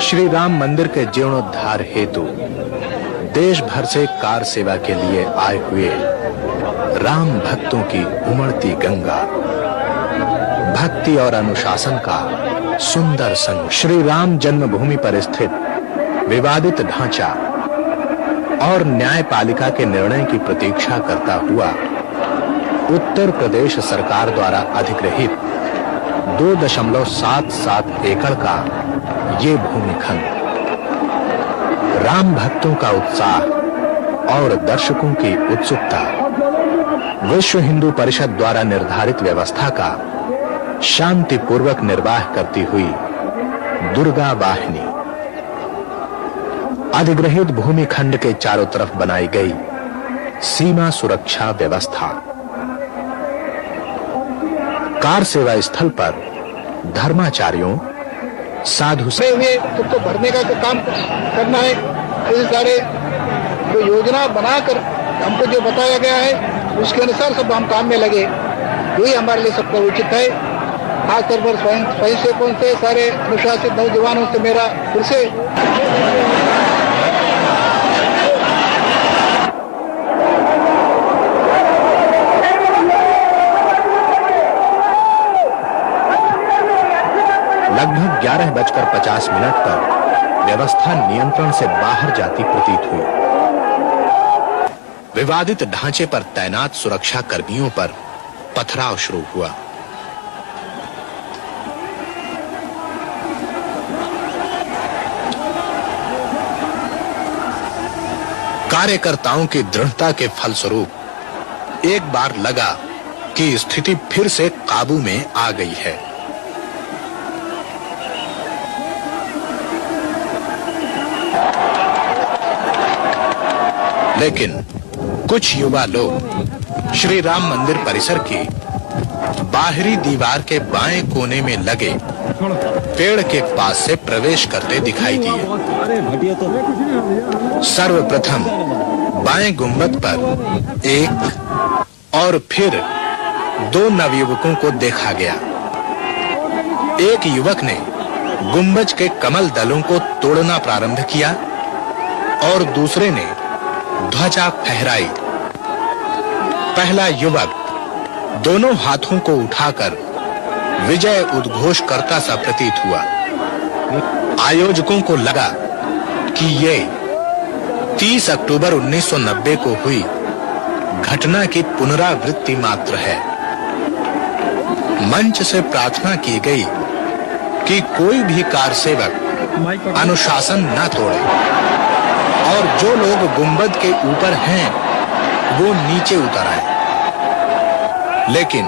श्री राम मंदिर के जीर्णोद्धार हेतु देश भर से कार सेवा के लिए आए हुए राम भक्तों की उमड़ती गंगा, भक्ति और अनुशासन का सुंदर संग श्री राम जन्मभूमि पर स्थित विवादित ढांचा और न्यायपालिका के निर्णय की प्रतीक्षा करता हुआ उत्तर प्रदेश सरकार द्वारा अधिग्रहित 2.77 एकड़ का ये भूमिखंड राम भक्तों का उत्साह और दर्शकों की उत्सुकता विश्व हिंदू परिषद द्वारा निर्धारित व्यवस्था का शांतिपूर्वक निर्वाह करती हुई दुर्गा वाहिनी अधिग्रहित भूमिखंड के चारों तरफ बनाई गई सीमा सुरक्षा व्यवस्था, कार सेवा स्थल पर धर्माचार्यों, साधु हुए तो भरने का काम करना है। ऐसे सारे जो योजना बनाकर हमको जो बताया गया है उसके अनुसार सब हम काम में लगे, यही हमारे लिए सबका उचित है। खासतौर पर स्वयं सेवकों से, सारे अनुशासित नौजवानों से मेरा फिर से लगभग 11:50 पर व्यवस्था नियंत्रण से बाहर जाती प्रतीत हुई। विवादित ढांचे पर तैनात सुरक्षा कर्मियों पर पथराव शुरू हुआ। कार्यकर्ताओं की दृढ़ता के फलस्वरूप एक बार लगा कि स्थिति फिर से काबू में आ गई है। लेकिन कुछ युवा लोग श्री राम मंदिर परिसर की बाहरी दीवार के बाएं कोने में लगे पेड़ के पास से प्रवेश करते दिखाई दिए। सर्वप्रथम बाएं गुंबद पर एक और फिर 2 नवयुवकों को देखा गया। एक युवक ने गुंबज के कमल दलों को तोड़ना प्रारंभ किया और दूसरे ने ध्वजा फहराई। पहला युवक दोनों हाथों को उठाकर विजय उद्घोष करता सा प्रतीत हुआ। आयोजकों को लगा कि ये 30 अक्टूबर 1990 को हुई घटना की पुनरावृत्ति मात्र है। मंच से प्रार्थना की गई कि कोई भी कार सेवक अनुशासन न तोड़े और जो लोग गुंबद के ऊपर हैं वो नीचे उतर आए। लेकिन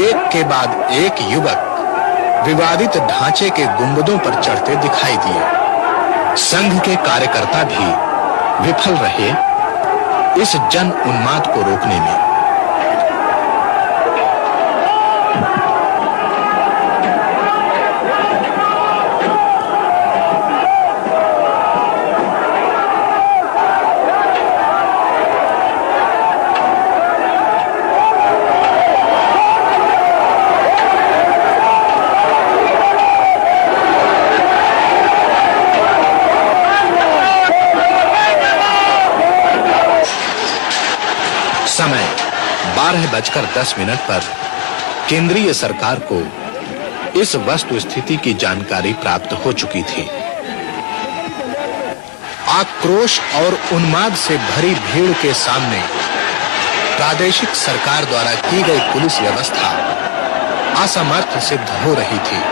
एक के बाद एक युवक विवादित ढांचे के गुंबदों पर चढ़ते दिखाई दिए। संघ के कार्यकर्ता भी विफल रहे इस जन उन्माद को रोकने में। समय 12:10 पर केंद्रीय सरकार को इस वस्तु स्थिति की जानकारी प्राप्त हो चुकी थी। आक्रोश और उन्माद से भरी भीड़ के सामने प्रादेशिक सरकार द्वारा की गई पुलिस व्यवस्था असमर्थ सिद्ध हो रही थी।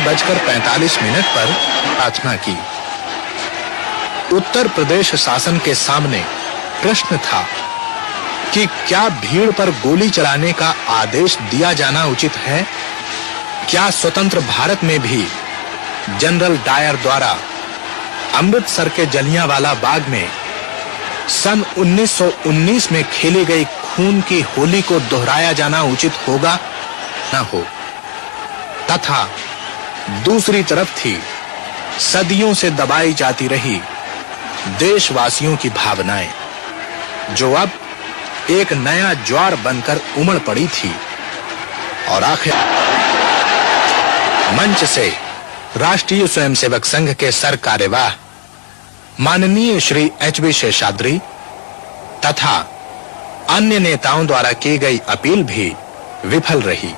बजकर 45 पर प्रार्थना की। उत्तर प्रदेश शासन के सामने प्रश्न था कि क्या भीड़ पर गोली चलाने का आदेश दिया जाना उचित है? क्या स्वतंत्र भारत में भी जनरल डायर द्वारा अमृतसर के जलियांवाला बाग में सन 1919 में खेली गई खून की होली को दोहराया जाना उचित होगा न हो? तथा दूसरी तरफ थी सदियों से दबाई जाती रही देशवासियों की भावनाएं, जो अब एक नया ज्वार बनकर उमड़ पड़ी थी। और आखिर मंच से राष्ट्रीय स्वयंसेवक संघ के सर कार्यवाह माननीय श्री एच.बी. शेषाद्री तथा अन्य नेताओं द्वारा की गई अपील भी विफल रही।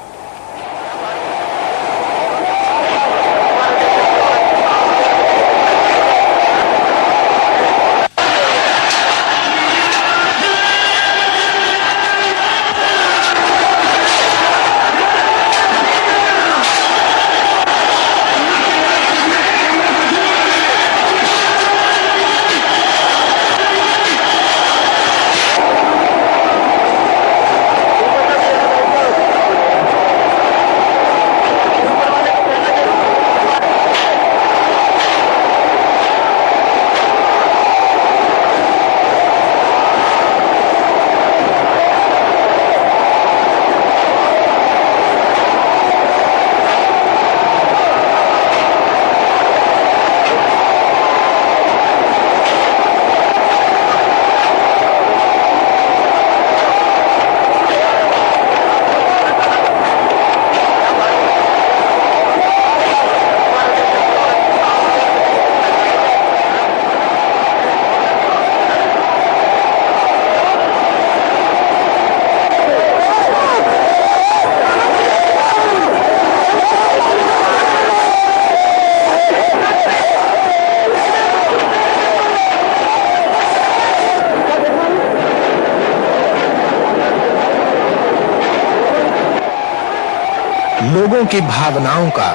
लोगों की भावनाओं का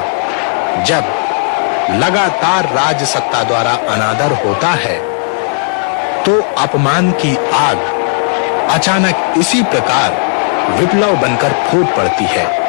जब लगातार राज सत्ता द्वारा अनादर होता है तो अपमान की आग अचानक इसी प्रकार विप्लव बनकर फूट पड़ती है।